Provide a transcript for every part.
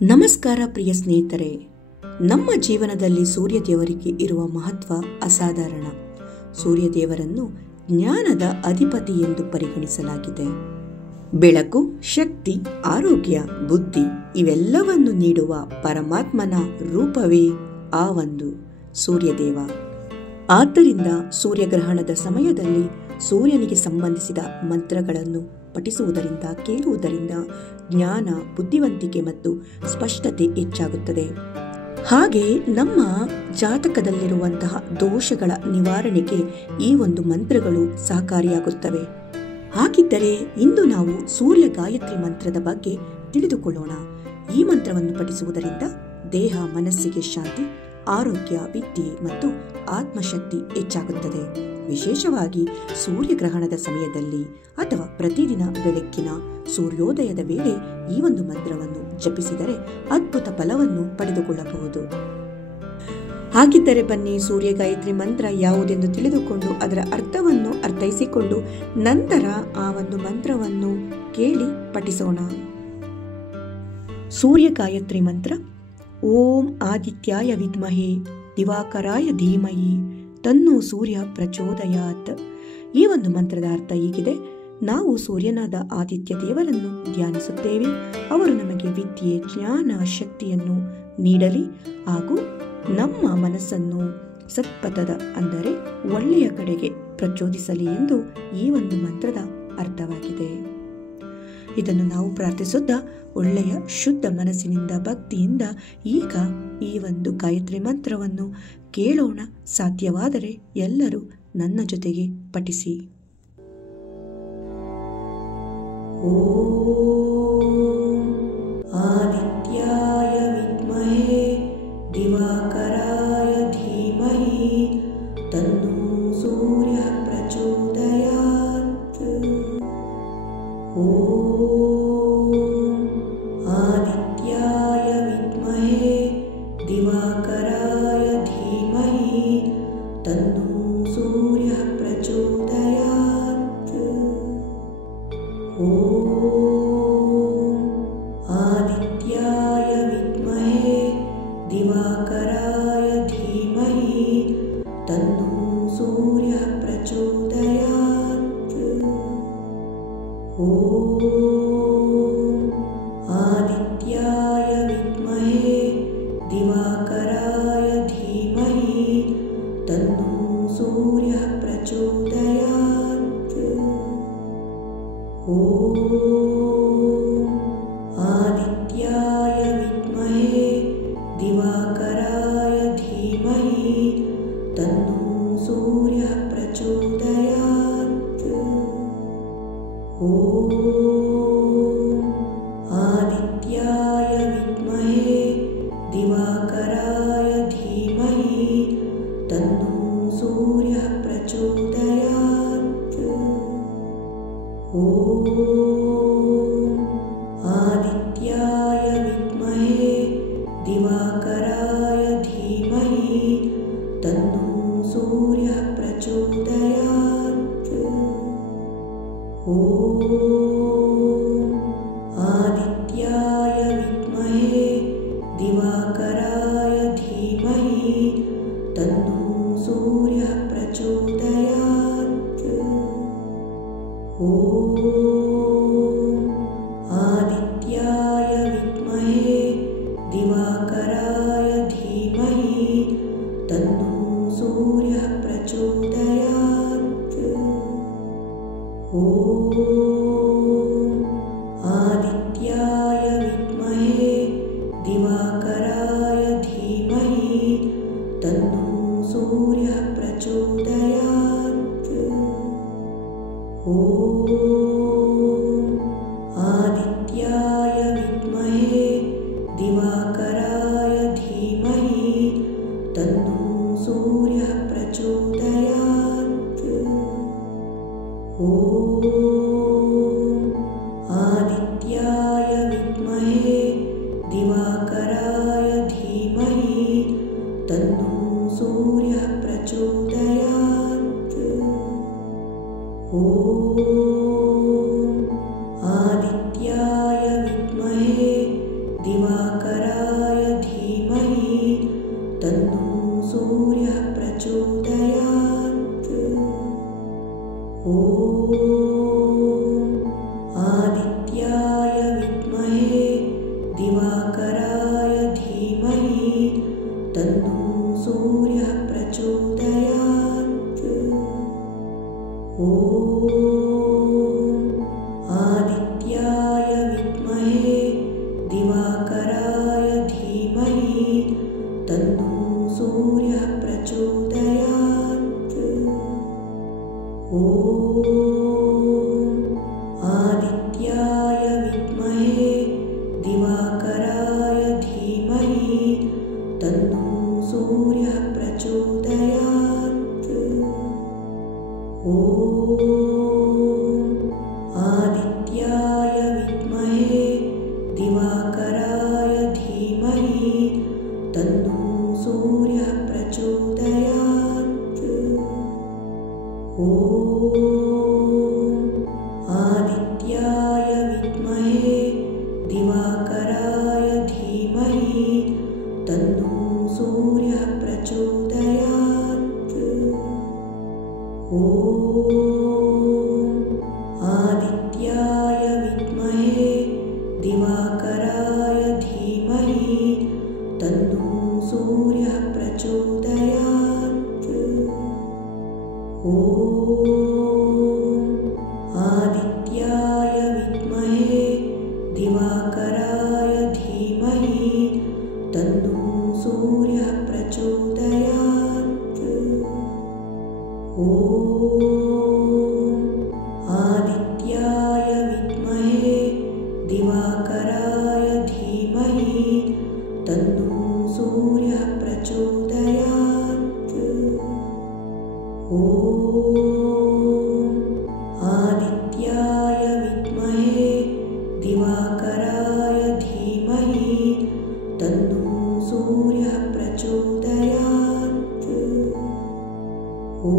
ನಮಸ್ಕಾರ ಪ್ರಿಯ ಸ್ನೇಹಿತರೆ, ನಮ್ಮ ಜೀವನದಲ್ಲಿ ಸೂರ್ಯದೇವರಿಗೆ ಇರುವ ಮಹತ್ವ ಅಸಾಧಾರಣ. ಸೂರ್ಯದೇವರನ್ನು ಜ್ಞಾನದ ಅಧಿಪತಿ ಎಂದು ಪರಿಗಣಿಸಲಾಗಿದೆ. ಬೆಳಕು, ಶಕ್ತಿ, ಆರೋಗ್ಯ, ಬುದ್ಧಿ ಇವೆಲ್ಲವನ್ನು ನೀಡುವ ಪರಮಾತ್ಮನ ರೂಪವೇ ಆ ಒಂದು ಸೂರ್ಯದೇವ. ಆದ್ದರಿಂದ ಸೂರ್ಯಗ್ರಹಣದ ಸಮಯದಲ್ಲಿ ಸೂರ್ಯನಿಗೆ ಸಂಬಂಧಿಸಿದ ಮಂತ್ರಗಳನ್ನು ಪಠಿಸುವುದರಿಂದ, ಕೇಳುವುದರಿಂದ ಜ್ಞಾನ, ಬುದ್ಧಿವಂತಿಕೆ ಮತ್ತು ಸ್ಪಷ್ಟತೆ ಹೆಚ್ಚಾಗುತ್ತದೆ. ಹಾಗೆ ನಮ್ಮ ಜಾತಕದಲ್ಲಿರುವಂತಹ ದೋಷಗಳ ನಿವಾರಣೆಗೆ ಈ ಒಂದು ಮಂತ್ರಗಳು ಸಹಕಾರಿಯಾಗುತ್ತವೆ. ಹಾಗಿದ್ದರೆ ಇಂದು ನಾವು ಸೂರ್ಯ ಗಾಯತ್ರಿ ಮಂತ್ರದ ಬಗ್ಗೆ ತಿಳಿದುಕೊಳ್ಳೋಣ. ಈ ಮಂತ್ರವನ್ನು ಪಠಿಸುವುದರಿಂದ ದೇಹ, ಮನಸ್ಸಿಗೆ ಶಾಂತಿ, ಆರೋಗ್ಯ, ವಿದ್ಯೆ ಮತ್ತು ಆತ್ಮಶಕ್ತಿ ಹೆಚ್ಚಾಗುತ್ತದೆ. ವಿಶೇಷವಾಗಿ ಸೂರ್ಯಗ್ರಹಣದ ಸಮಯದಲ್ಲಿ ಅಥವಾ ಪ್ರತಿದಿನ ಬೆಳಕಿನ ಸೂರ್ಯೋದಯದ ವೇಳೆ ಈ ಒಂದು ಮಂತ್ರವನ್ನು ಜಪಿಸಿದರೆ ಅದ್ಭುತ ಫಲವನ್ನು ಪಡೆದುಕೊಳ್ಳಬಹುದು. ಹಾಗಿದ್ದರೆ ಬನ್ನಿ, ಸೂರ್ಯ ಗಾಯತ್ರಿ ಮಂತ್ರ ಯಾವುದೆಂದು ತಿಳಿದುಕೊಂಡು ಅದರ ಅರ್ಥವನ್ನು ಅರ್ಥೈಸಿಕೊಂಡು ನಂತರ ಆ ಒಂದು ಮಂತ್ರವನ್ನು ಕೇಳಿ ಪಠಿಸೋಣ. ಸೂರ್ಯ ಗಾಯತ್ರಿ ಮಂತ್ರ. ಓಂ ಆದಿತ್ಯಾಯ ವಿದ್ಮಹೇ ದಿವಾಕರಾಯ ಧೀಮಹಿ ತನ್ನೋ ಸೂರ್ಯ ಪ್ರಚೋದಯಾತ್. ಈ ಒಂದು ಮಂತ್ರದ ಅರ್ಥ ಹೀಗಿದೆ: ನಾವು ಸೂರ್ಯನಾದ ಆದಿತ್ಯ ದೇವರನ್ನು ಧ್ಯಾನಿಸುತ್ತೇವೆ. ಅವರು ನಮಗೆ ವಿದ್ಯೆ, ಜ್ಞಾನ, ಶಕ್ತಿಯನ್ನು ನೀಡಲಿ ಹಾಗೂ ನಮ್ಮ ಮನಸ್ಸನ್ನು ಸತ್ಪಥದ ಅಂದರೆ ಒಳ್ಳೆಯ ಕಡೆಗೆ ಪ್ರಚೋದಿಸಲಿ ಎಂದು ಈ ಒಂದು ಮಂತ್ರದ ಅರ್ಥವಾಗಿದೆ. ಇದನ್ನು ನಾವು ಪ್ರಾರ್ಥಿಸುತ್ತಾ ಒಳ್ಳೆಯ ಶುದ್ಧ ಮನಸ್ಸಿನಿಂದ, ಭಕ್ತಿಯಿಂದ ಈಗ ಈ ಒಂದು ಗಾಯತ್ರಿ ಮಂತ್ರವನ್ನು ಕೇಳೋಣ. ಸಾಧ್ಯವಾದರೆ ಎಲ್ಲರೂ ನನ್ನ ಜೊತೆಗೆ ಪಠಿಸಿ. ಓಂ ಆದಿತ್ಯಾಯ ವಿದ್ಮಹೇ ದಿವಾಕರಾಯ ಧೀಮಹಿ ತನ್ನೋ ಸೂರ್ಯ ಪ್ರಚೋದಯಾತ್. ಓಂ ಆದಿತ್ಯಾಯ ವಿದ್ಮಹೇ ದಿವಾಕರಾಯ ಧೀಮಹಿ ತನ್ನೋ ಸೂರ್ಯ ಪ್ರಚೋದಯಾತ್. ಓಂ ಆದಿತ್ಯಾಯ ವಿದ್ಮಹೇ ದಿವಾಕರಾಯ ಧೀಮಹಿ ತನ್ನೋ ಸೂರ್ಯ ಪ್ರಚೋದಯಾತ್. ಓಂ ಆದಿತ್ಯಾಯ ವಿದ್ಮಹೇ ದಿವಾಕರಾಯ ಧೀಮಹಿ ತನ್ನೋ ಸೂರ್ಯ ಪ್ರಚೋದಯಾತ್. ಓಂ ಆದಿತ್ಯಾಯ ವಿದ್ಮಹೇ ದಿವಾಕರಾಯ ಧೀಮಹಿ ತನ್ನೋ ಸೂರ್ಯ ಪ್ರಚೋದಯಾತ್. ಓಂ ಆದಿತ್ಯಾಯ ವಿದ್ಮಹೇ ದಿವಾಕರಾಯ ಧೀಮಹಿ ತನ್ನೋ ಸೂರ್ಯ ಪ್ರಚೋದಯಾತ್. ಓಂ ಆದಿತ್ಯಾಯ ವಿದ್ಮಹೇ ದಿವಾಕರಾಯ ಧೀಮಹಿ ತನ್ನೋ ಸೂರ್ಯ ಪ್ರಚೋದಯಾತ್. ಓಂ ಆದಿತ್ಯಾಯ ವಿದ್ಮಹೇ ದಿವಾಕರಾಯ ಧೀಮಹಿ ತನ್ನೋ ಸೂರ್ಯ ಪ್ರಚೋದಯಾತ್. ಓಂ ಆದಿತ್ಯಾಯ ವಿದ್ಮಹೇ ದಿವಾಕರಾಯ ಧೀಮಹಿ ತನ್ನೋ ಸೂರ್ಯ ಪ್ರಚೋದಯಾತ್. ಓಂ ಆದಿತ್ಯಾಯ ವಿದ್ಮಹೇ ದಿವಾಕರಾಯ ಧೀಮಹಿ ತನ್ನೋ ಸೂರ್ಯ ಪ್ರಚೋದಯಾತ್. ಓಂ ಆದಿತ್ಯಾಯ ವಿದ್ಮಹೇ ದಿವಾಕರಾಯ ಧೀಮಹಿ ತನ್ನೋ ಸೂರ್ಯ ಪ್ರಚೋದಯಾತ್. ಓಂ ಆದಿತ್ಯಾಯ ವಿದ್ಮಹೇ ದಿವಾಕರಾಯ ಧೀಮಹಿ ತನ್ನೋ ಸೂರ್ಯ ಪ್ರಚೋದಯಾತ್. ಓಂ ಆದಿತ್ಯಾಯ ವಿದ್ಮಹೇ ದಿವಾಕರಾಯ दिवाकराय धीमहि तन्नो सूर्यः प्रचोदयात्। ॐ आदित्याय विद्महे दिवाकराय धीमहि तन्नो सूर्यः प्रचोदयात्। ॐ आदित्याय विद्महे दिवाकराय धीमहि तन्नो सूर्यः प्रचोदयात्। ॐ आदित्याय विद्महे दिवाकराय धीमहि तन्नो सूर्यः प्रचोदयात्। ॐ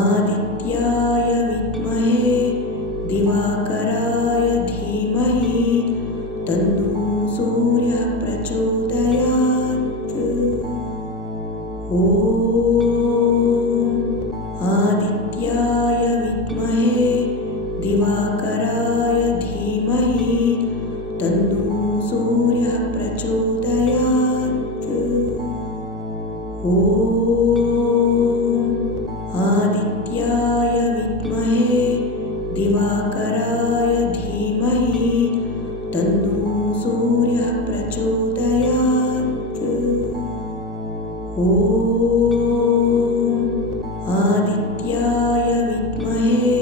आदित्याय विद्महे दिवाकराय धीमहि तन्नो सूर्यः प्रचोदयात्। ॐ आदित्याय विद्महे दिवाकराय धीमहि तन्नो सूर्यः प्रचोदयात्। ॐ आदित्याय विद्महे दिवाकराय धीमहि तन्नो सूर्यः प्रचोदयात्। ॐ आदित्याय विद्महे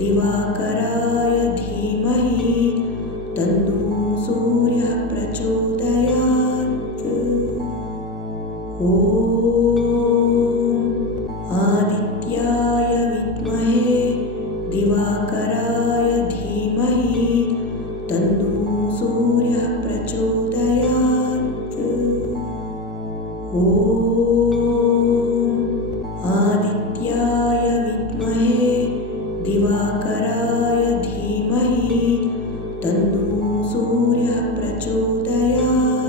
दिवाकराय धीमहि तन्नो सूर्यः प्रचोदयात्। ॐ आदित्याय विद्महे दिवाकराय धीमहि तन्नो सूर्यः प्रचोदयात्। ॐ आदित्याय विद्महे दिवाकराय धीमहि तन्नो सूर्यः प्रचोदयात्।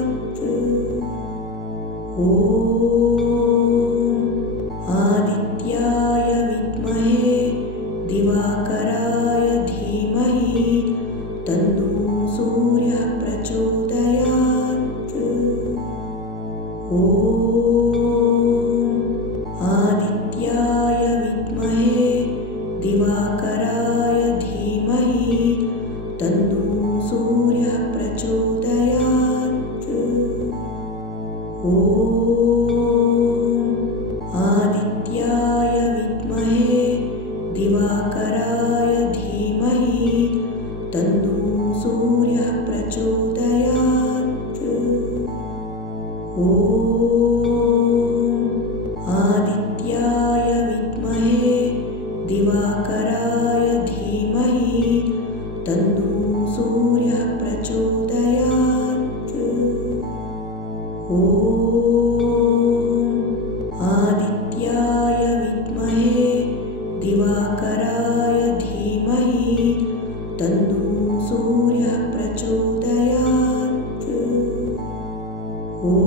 ॐ आदित्याय विद्महे दिवाकराय धीमहि तन्नो सूर्यः प्रचोदयात्। ॐ आदित्याय विद्महे दिवाकराय धीमहि तन्नो सूर्यः प्रचोदयात्। ॐ आदित्याय विद्महे दिवाकराय धीमहि तन्नो सूर्यः प्रचोदयात्। ॐ आदित्याय विद्महे दिवाकराय धीमहि तन्नो सूर्यः प्रचोदयात्। ॐ आदित्याय विद्महे दिवाकराय धीमहि तन्नो सूर्यः प्रचोदयात्। ॐ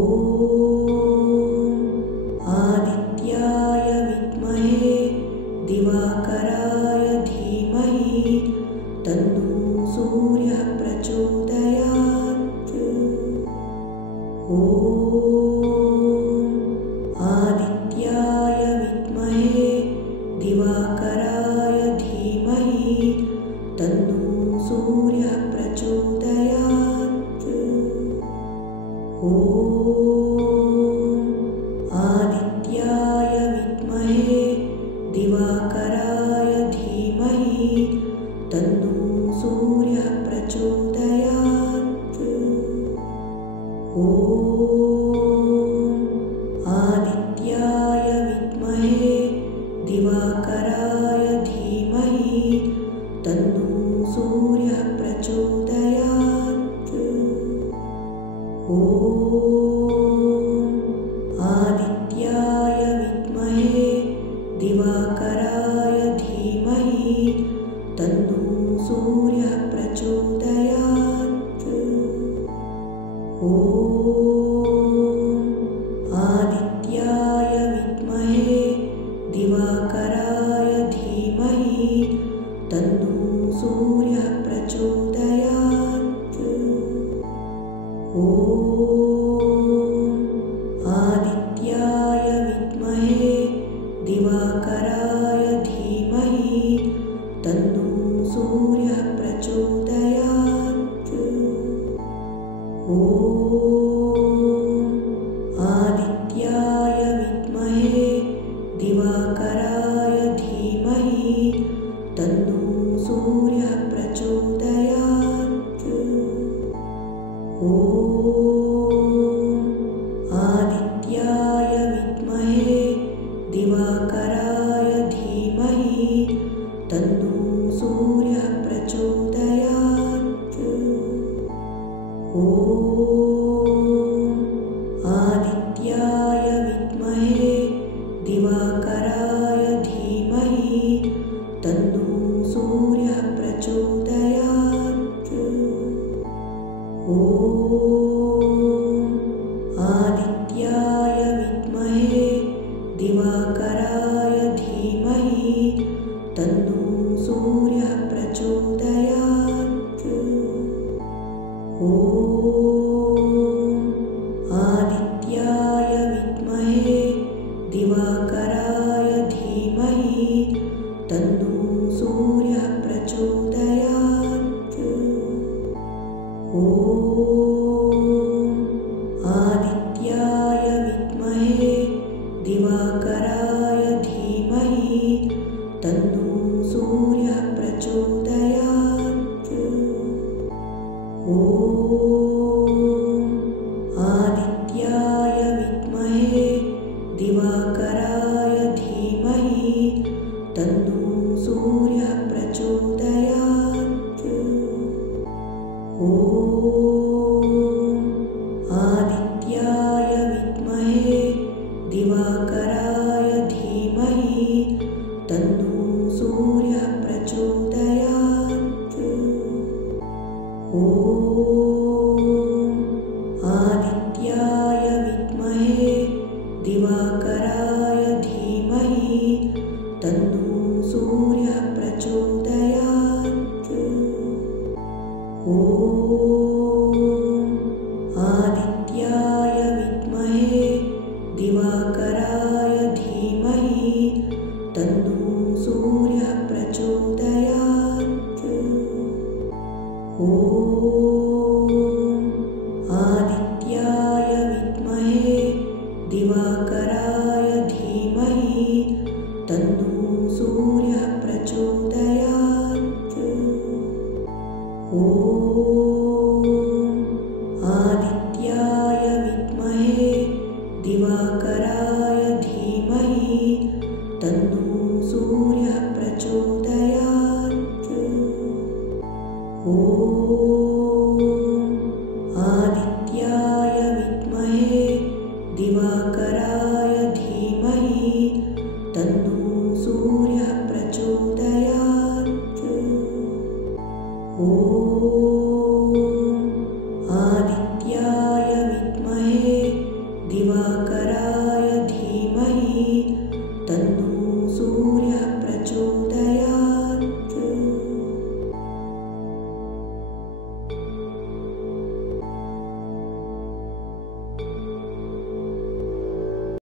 आदित्याय विद्महे दिवाकराय धीमहि तन्नो सूर्यः प्रचोदयात्। ॐ आदित्याय विद्महे दिवाकराय धीमहि तन्नो सूर्यः प्रचोदयात्। ॐ आदित्याय विद्महे दिवाकराय धीमहि तन्नो सूर्यः प्रचोदयात्। ॐ आदित्याय विद्महे दिवाकराय धीमहि तन्नो सूर्यः प्रचोदयात्। ॐ आदित्याय विद्महे दिवाकराय धीमहि तन्नो सूर्यः प्रचोदयात्। ॐ आदित्याय विद्महे दिवाकराय धीमहि तन्नो सूर्यः प्रचोदयात्। ಓಂ ಆದಿತ್ಯಾಯ ವಿದ್ಮಹೇ ದಿವಾಕರಾಯ ಧೀಮಹಿ ತನ್ನೋ ಸೂರ್ಯ ಪ್ರಚೋದಯಾತ್. ಓಂ ಆದಿತ್ಯಾಯ ವಿದ್ಮಹೇ ದಿವಾಕರಾಯ ಧೀಮಹಿ ತನ್ನೋ ಸೂರ್ಯ ಪ್ರಚೋದಯಾತ್. ಓಂ ಆದಿತ್ಯಾಯ ವಿದ್ಮಹೇ ದಿವಾಕರಾಯ ಧೀಮಹಿ ತನ್ನೋ ಸೂರ್ಯ ಪ್ರಚೋದಯಾತ್. ಓಂ ಆದಿತ್ಯಾಯ ವಿದ್ಮಹೇ ದಿವಾಕರಾಯ ಧೀಮಹಿ ತನ್ನೋ ಸೂರ್ಯ ಪ್ರಚೋದಯಾತ್. ಓಂ ಆದಿತ್ಯಾಯ ವಿದ್ಮಹೇ ದಿವಾಕರಾಯ ಧೀಮಹಿ ತನ್ನೋ ಸೂರ್ಯ ಪ್ರಚೋದಯಾತ್. ಓಂ ಆದಿತ್ಯಾಯ ವಿದ್ಮಹೇ ದಿವಾಕರಾಯ ಧೀಮಹಿ ತನ್ನೋ ಸೂರ್ಯ ಪ್ರಚೋದಯಾತ್. ಓಂ ಆದಿತ್ಯಾಯ ವಿದ್ಮಹೇ ದಿವಾಕರಾಯ ಧೀಮಹಿ ತನ್ನೋ ಸೂರ್ಯ ಪ್ರಚೋದಯಾತ್. ಓಂ ಆದಿತ್ಯಾಯ ವಿದ್ಮಹೇ ದಿವಾಕರಾಯ ಧೀಮಹಿ ತನ್ನೋ ಸೂರ್ಯ ಪ್ರಚೋದಯಾತ್. ಓಂ ಆದಿತ್ಯಾಯ ವಿದ್ಮಹೇ ದಿವಾಕರಾಯ ಧೀಮಹಿ ತನ್ನೋ ಸೂರ್ಯ ಪ್ರಚೋದಯಾತ್. ಓಂ ಆದಿತ್ಯಾಯ ವಿದ್ಮಹೇ ದಿವಾಕರಾಯ ಧೀಮಹಿ ತನ್ನೋ ಸೂರ್ಯ ಪ್ರಚೋದಯಾತ್. ಓಂ ಆದಿತ್ಯಾಯ ವಿದ್ಮಹೇ ದಿವಾಕರಾಯ ಧೀಮಹಿ ತನ್ನೋ ಸೂರ್ಯ ಪ್ರಚೋದಯಾತ್. ಓಂ ಆದಿತ್ಯಾಯ ವಿದ್ಮಹೇ ದಿವಾಕರಾಯ ಧೀಮಹಿ ತನ್ನೋ ಸೂರ್ಯ ಪ್ರಚೋದಯಾತ್. ಓಂ ಆದಿತ್ಯಾಯ ವಿದ್ಮಹೇ ದಿವಾಕರಾಯ